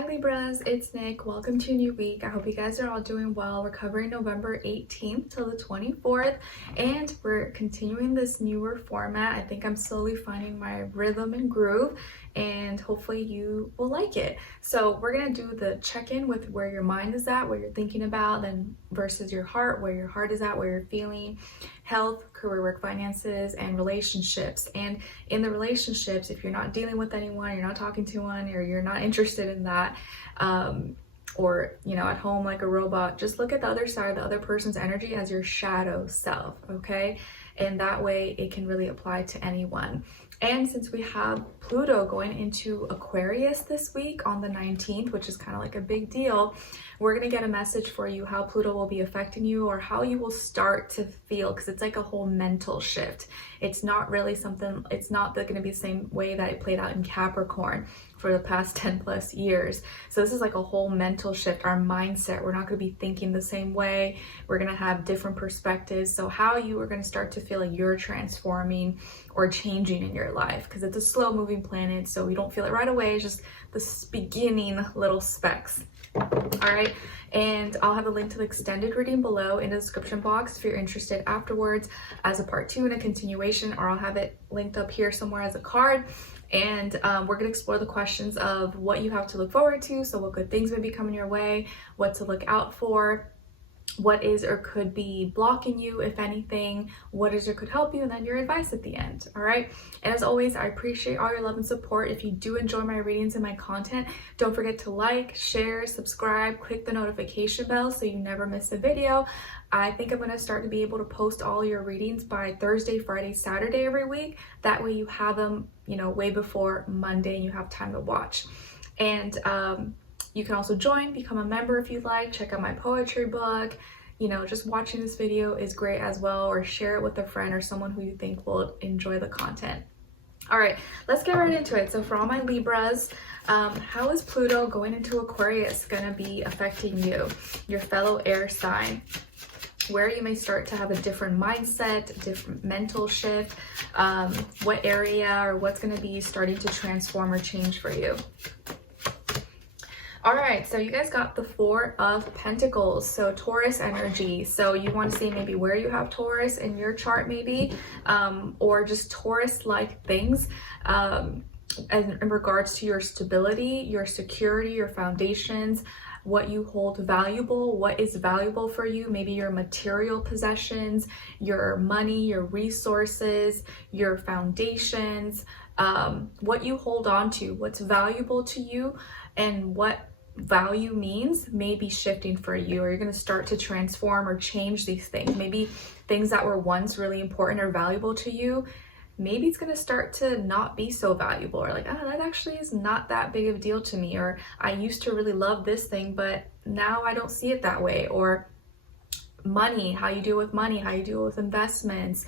Hi Libras, it's Nick. Welcome to a new week. I hope you guys are all doing well. We're covering November 18th till the 24th, and we're continuing this newer format. I think I'm slowly finding my rhythm and groove, and hopefully you will like it. So we're gonna do the check-in with where your mind is at, what you're thinking about, then versus your heart, where your heart is at, where you're feeling, health, career, work, finances, and relationships. And in the relationships, if you're not dealing with anyone, you're not talking to one, or you're not interested in that, or at home like a robot, just look at the other side, the other person's energy as your shadow self, okay? And that way it can really apply to anyone. And since we have Pluto going into Aquarius this week on the 19th, which is kind of like a big deal, we're going to get a message for you how Pluto will be affecting you, or how you will start to feel, because it's like a whole mental shift. It's not really something, it's not going to be the same way that it played out in Capricorn for the past 10 plus years. So this is like a whole mental shift, our mindset. We're not going to be thinking the same way. We're going to have different perspectives. So how you are going to start to feel like you're transforming or changing in your life, because it's a slow moving planet, so we don't feel it right away. It's just the beginning little specks. All right, and I'll have a link to the extended reading below in the description box if you're interested afterwards as a part 2 and a continuation, or I'll have it linked up here somewhere as a card. And we're going to explore the questions of what you have to look forward to, so what good things may be coming your way, what to look out for, what is or could be blocking you, if anything, what is or could help you, and then your advice at the end. All right, and as always, I appreciate all your love and support. If you do enjoy my readings and my content, don't forget to like, share, subscribe, click the notification bell so you never miss a video. I think I'm going to start to be able to post all your readings by Thursday, Friday, Saturday every week. That way you have them way before Monday and you have time to watch. And you can also join, become a member if you'd like, check out my poetry book. Just watching this video is great as well, or share it with a friend or someone who you think will enjoy the content. All right, let's get right into it. So for all my Libras, how is Pluto going into Aquarius going to be affecting you, your fellow air sign? Where you may start to have a different mindset, different mental shift, what area or what's going to be starting to transform or change for you. All right, so you guys got the 4 of Pentacles, so Taurus energy. So you want to see maybe where you have Taurus in your chart, maybe, or just Taurus-like things in regards to your stability, your security, your foundations, what you hold valuable, what is valuable for you, maybe your material possessions, your money, your resources, your foundations, what you hold on to, what's valuable to you, and what value means may be shifting for you, or you're going to start to transform or change these things. Maybe things that were once really important or valuable to you, maybe it's going to start to not be so valuable, or like, oh, that actually is not that big of a deal to me, or I used to really love this thing, but now I don't see it that way. Or money, how you deal with money, how you deal with investments,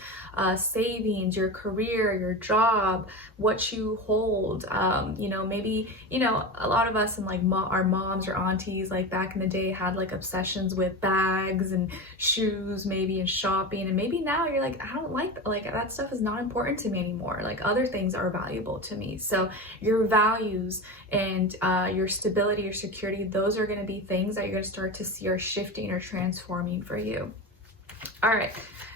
savings, your career, your job, what you hold. Maybe a lot of us and like our moms or aunties like back in the day had like obsessions with bags and shoes, maybe, and shopping, and maybe now you're like, I don't like that stuff is not important to me anymore. Like other things are valuable to me. So your values and your stability, your security, those are going to be things that you're going to start to see are shifting or transforming for you. All right,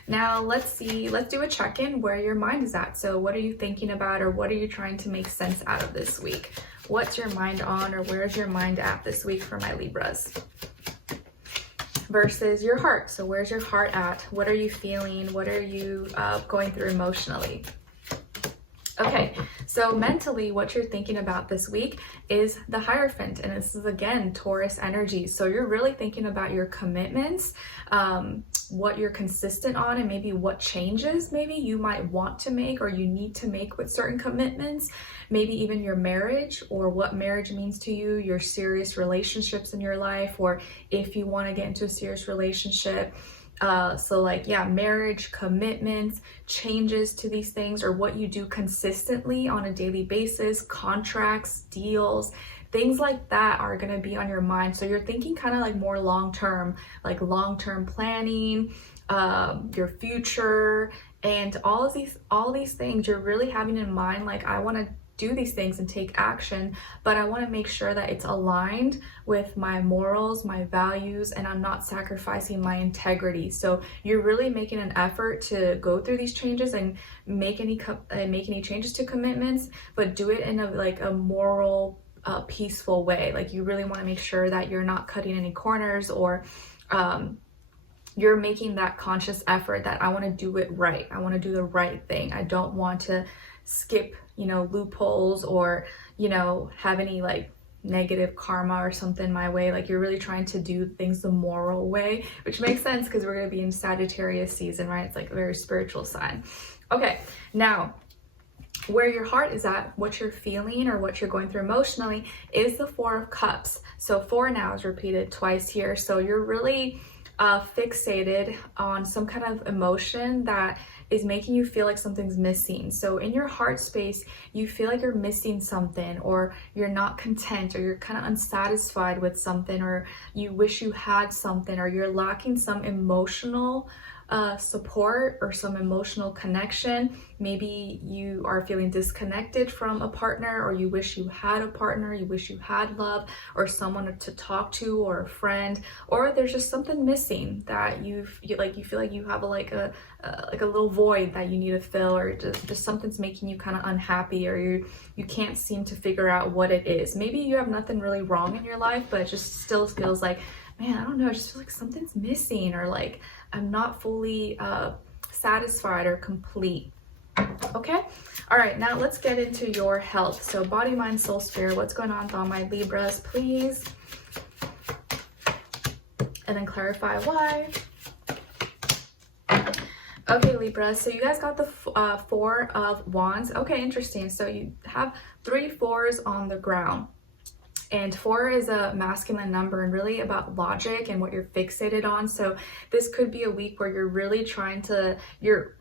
now let's do a check-in where your mind is at. So what are you thinking about, or what are you trying to make sense out of this week? What's your mind on, or where's your mind at this week for my Libras? Versus your heart. So where's your heart at? What are you feeling? What are you going through emotionally? Okay, so mentally, what you're thinking about this week is the Hierophant, and this is again Taurus energy. So you're really thinking about your commitments, what you're consistent on, and maybe what changes maybe you might want to make or you need to make with certain commitments. Maybe even your marriage, or what marriage means to you, your serious relationships in your life, or if you want to get into a serious relationship. So like, yeah, marriage, commitments, changes to these things, or what you do consistently on a daily basis, contracts, deals, things like that are going to be on your mind. So you're thinking kind of like more long-term, like long-term planning, your future, and all these things you're really having in mind. Like, I want to do these things and take action, but I want to make sure that it's aligned with my morals, my values, and I'm not sacrificing my integrity. So you're really making an effort to go through these changes and make any changes to commitments, but do it in a moral, peaceful way. Like, you really want to make sure that you're not cutting any corners, or you're making that conscious effort that I want to do it right. I want to do the right thing. I don't want to skip, loopholes, or, have any like negative karma or something my way. Like, you're really trying to do things the moral way, which makes sense because we're going to be in Sagittarius season, right? It's like a very spiritual sign. Okay, now where your heart is at, what you're feeling or what you're going through emotionally, is the Four of Cups. So 4 now is repeated twice here. So you're really fixated on some kind of emotion that is making you feel like something's missing. So in your heart space, you feel like you're missing something, or you're not content, or you're kind of unsatisfied with something, or you wish you had something, or you're lacking some emotional support or some emotional connection. Maybe you are feeling disconnected from a partner, or you wish you had a partner, you wish you had love or someone to talk to, or a friend, or there's just something missing that you feel like you have a little void that you need to fill, or just something's making you kind of unhappy, or you can't seem to figure out what it is. Maybe you have nothing really wrong in your life, but it just still feels like, man, I don't know, I just feel like something's missing, or like I'm not fully satisfied or complete. Okay, all right, now let's get into your health. So body, mind, soul, spirit, what's going on with all my Libras, please? And then clarify why. Okay, Libra, so you guys got the Four of Wands. Okay, interesting. So you have 3 4s on the ground. And 4 is a masculine number and really about logic and what you're fixated on. So this could be a week where you're really trying to, you're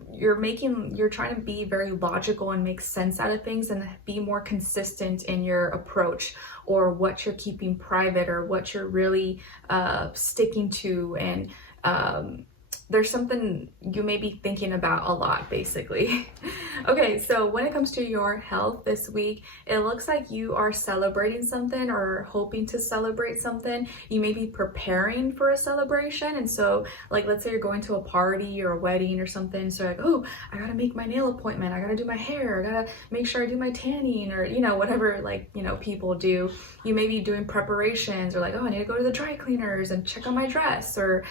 trying to be very logical and make sense out of things, and be more consistent in your approach, or what you're keeping private, or what you're really sticking to. And there's something you may be thinking about a lot, basically. Okay, so when it comes to your health this week, it looks like you are celebrating something, or hoping to celebrate something. You may be preparing for a celebration. And so, like, let's say you're going to a party or a wedding or something. So like, oh, I gotta make my nail appointment, I gotta do my hair, I gotta make sure I do my tanning, or, whatever, people do. You may be doing preparations, or like, oh, I need to go to the dry cleaners and check on my dress, or,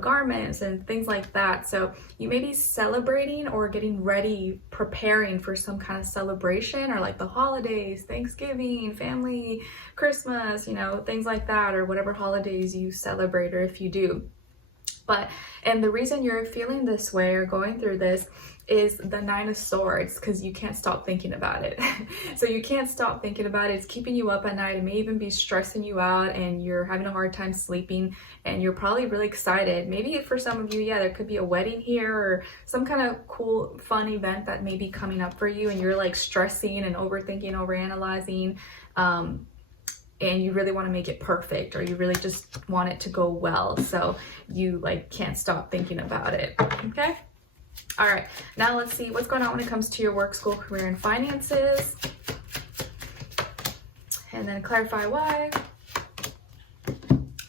garments and things like that. So you may be celebrating or getting ready, preparing for some kind of celebration, or like the holidays, Thanksgiving, family, Christmas, things like that, or whatever holidays you celebrate, or if you do. And the reason you're feeling this way or going through this is the 9 of Swords, because you can't stop thinking about it. So you can't stop thinking about it. It's keeping you up at night. It may even be stressing you out, and you're having a hard time sleeping, and you're probably really excited. Maybe for some of you, there could be a wedding here, or some kind of cool, fun event that may be coming up for you, and you're like stressing and overthinking, overanalyzing, and you really want to make it perfect, or you really just want it to go well. So you can't stop thinking about it. Okay. All right, now let's see what's going on when it comes to your work, school, career, and finances. And then clarify why.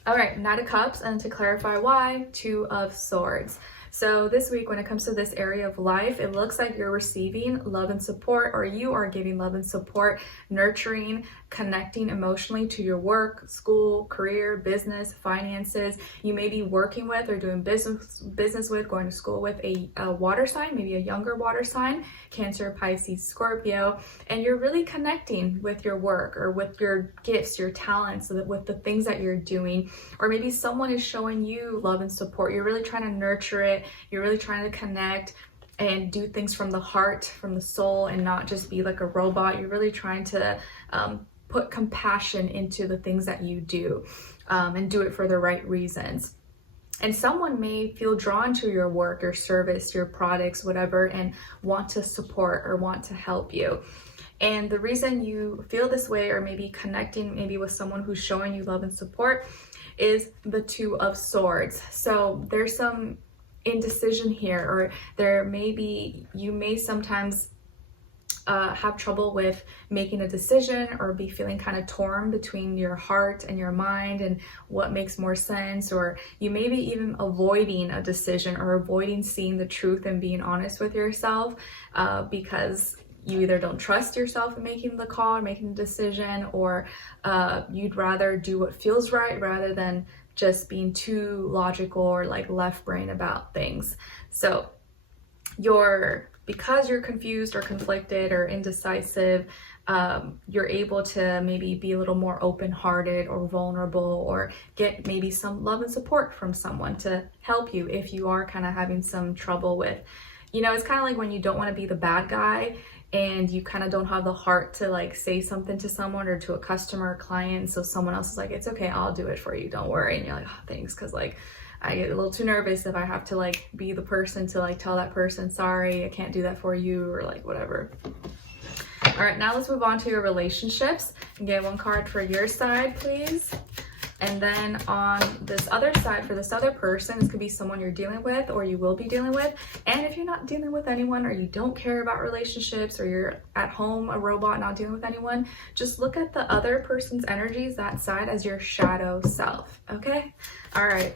All right, Knight of Cups, and to clarify why, 2 of Swords. So this week, when it comes to this area of life, it looks like you're receiving love and support, or you are giving love and support, nurturing, connecting emotionally to your work, school, career, business, finances. You may be working with or doing business with, going to school with a water sign, maybe a younger water sign, Cancer, Pisces, Scorpio, and you're really connecting with your work, or with your gifts, your talents, with the things that you're doing. Or maybe someone is showing you love and support. You're really trying to nurture it. You're really trying to connect and do things from the heart, from the soul, and not just be like a robot. You're really trying to put compassion into the things that you do, and do it for the right reasons. And someone may feel drawn to your work, your service, your products, whatever, and want to support or want to help you. And the reason you feel this way, or maybe connecting maybe with someone who's showing you love and support, is the 2 of Swords. So there's some indecision here, or you may sometimes have trouble with making a decision, or be feeling kind of torn between your heart and your mind and what makes more sense, or you may be even avoiding a decision or avoiding seeing the truth and being honest with yourself because you either don't trust yourself in making the call or making the decision, or you'd rather do what feels right rather than just being too logical or like left brain about things. So because you're confused or conflicted or indecisive, you're able to maybe be a little more open-hearted or vulnerable, or get maybe some love and support from someone to help you if you are kind of having some trouble with, it's kind of like when you don't want to be the bad guy and you kind of don't have the heart to like say something to someone or to a customer or client, so someone else is like, it's okay, I'll do it for you, don't worry, and you're like, oh, thanks, because like I get a little too nervous if I have to like be the person to like tell that person, sorry, I can't do that for you, or like whatever. All right, now let's move on to your relationships and get one card for your side, please. And then on this other side, for this other person, this could be someone you're dealing with or you will be dealing with. And if you're not dealing with anyone, or you don't care about relationships, or you're at home a robot not dealing with anyone, just look at the other person's energies, that side, as your shadow self, okay? All right.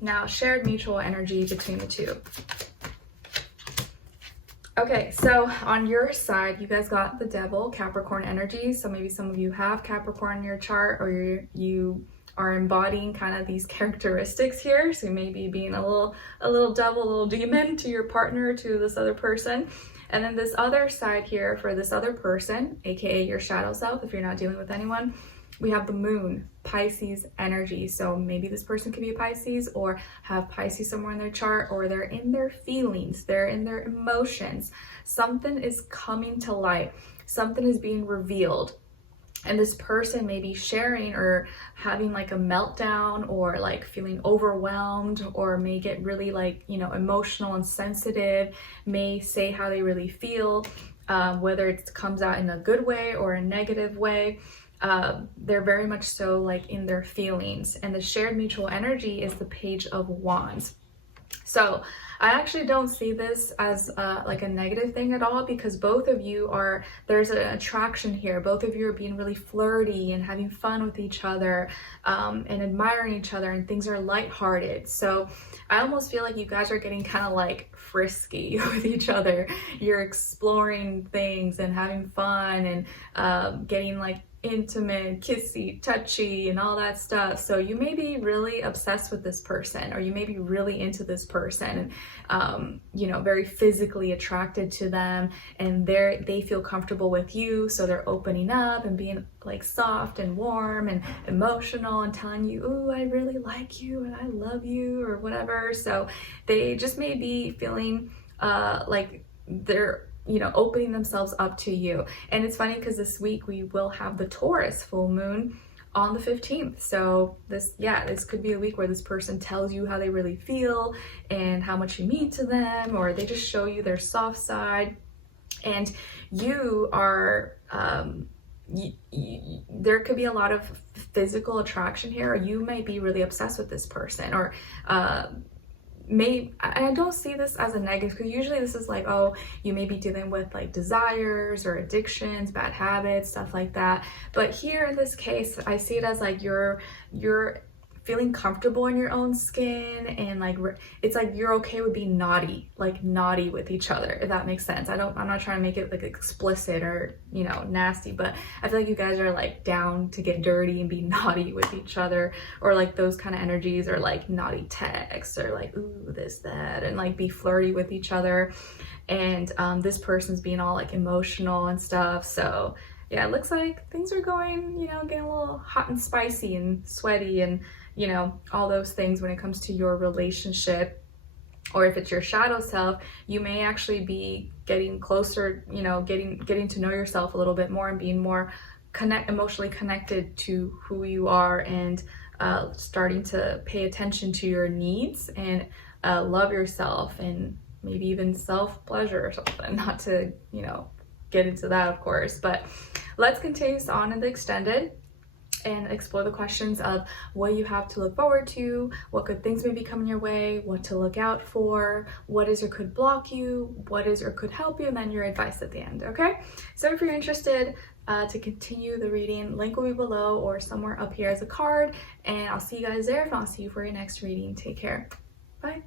Now, shared mutual energy between the two. Okay, so on your side, you guys got the Devil, Capricorn energy. So maybe some of you have Capricorn in your chart, or you are embodying kind of these characteristics here. So maybe being a little devil, a little demon to your partner, to this other person. And then this other side here for this other person, aka your shadow self, if you're not dealing with anyone, we have the Moon, Pisces energy. So maybe this person could be a Pisces, or have Pisces somewhere in their chart, or they're in their feelings, they're in their emotions. Something is coming to light, something is being revealed. And this person may be sharing or having like a meltdown, or like feeling overwhelmed, or may get really like, emotional and sensitive, may say how they really feel, whether it comes out in a good way or a negative way. They're very much so like in their feelings. And the shared mutual energy is the Page of Wands. So I actually don't see this as like a negative thing at all, because both of you there's an attraction here. Both of you are being really flirty and having fun with each other, and admiring each other, and things are lighthearted. So I almost feel like you guys are getting kind of like frisky with each other. You're exploring things and having fun, and getting like intimate, kissy, touchy, and all that stuff. So you may be really obsessed with this person, or you may be really into this person, and very physically attracted to them, and they feel comfortable with you, so they're opening up and being like soft and warm and emotional and telling you, oh, I really like you and I love you, or whatever. So they just may be feeling like they're opening themselves up to you. And it's funny because this week we will have the Taurus full moon on the 15th. So this could be a week where this person tells you how they really feel and how much you mean to them, or they just show you their soft side. And you are, there could be a lot of physical attraction here, or you might be really obsessed with this person, or I don't see this as a negative, because usually this is like, oh, you may be dealing with like desires or addictions, bad habits, stuff like that. But here in this case, I see it as like you're feeling comfortable in your own skin, and like it's like you're okay with being naughty with each other, if that makes sense. I'm not trying to make it like explicit or nasty, but I feel like you guys are like down to get dirty and be naughty with each other, or like those kind of energies, or like naughty texts, or like ooh this that, and like be flirty with each other. And this person's being all like emotional and stuff. So yeah, it looks like things are going, getting a little hot and spicy and sweaty, and all those things when it comes to your relationship. Or if it's your shadow self, you may actually be getting closer, getting to know yourself a little bit more, and being more emotionally connected to who you are, and starting to pay attention to your needs, and love yourself, and maybe even self-pleasure or something. Not to, get into that, of course, but let's continue on in the extended. and explore the questions of what you have to look forward to, what good things may be coming your way, what to look out for, what is or could block you, what is or could help you, and then your advice at the end, okay? So if you're interested to continue the reading, link will be below or somewhere up here as a card, and I'll see you guys there. If not, I'll see you for your next reading. Take care. Bye.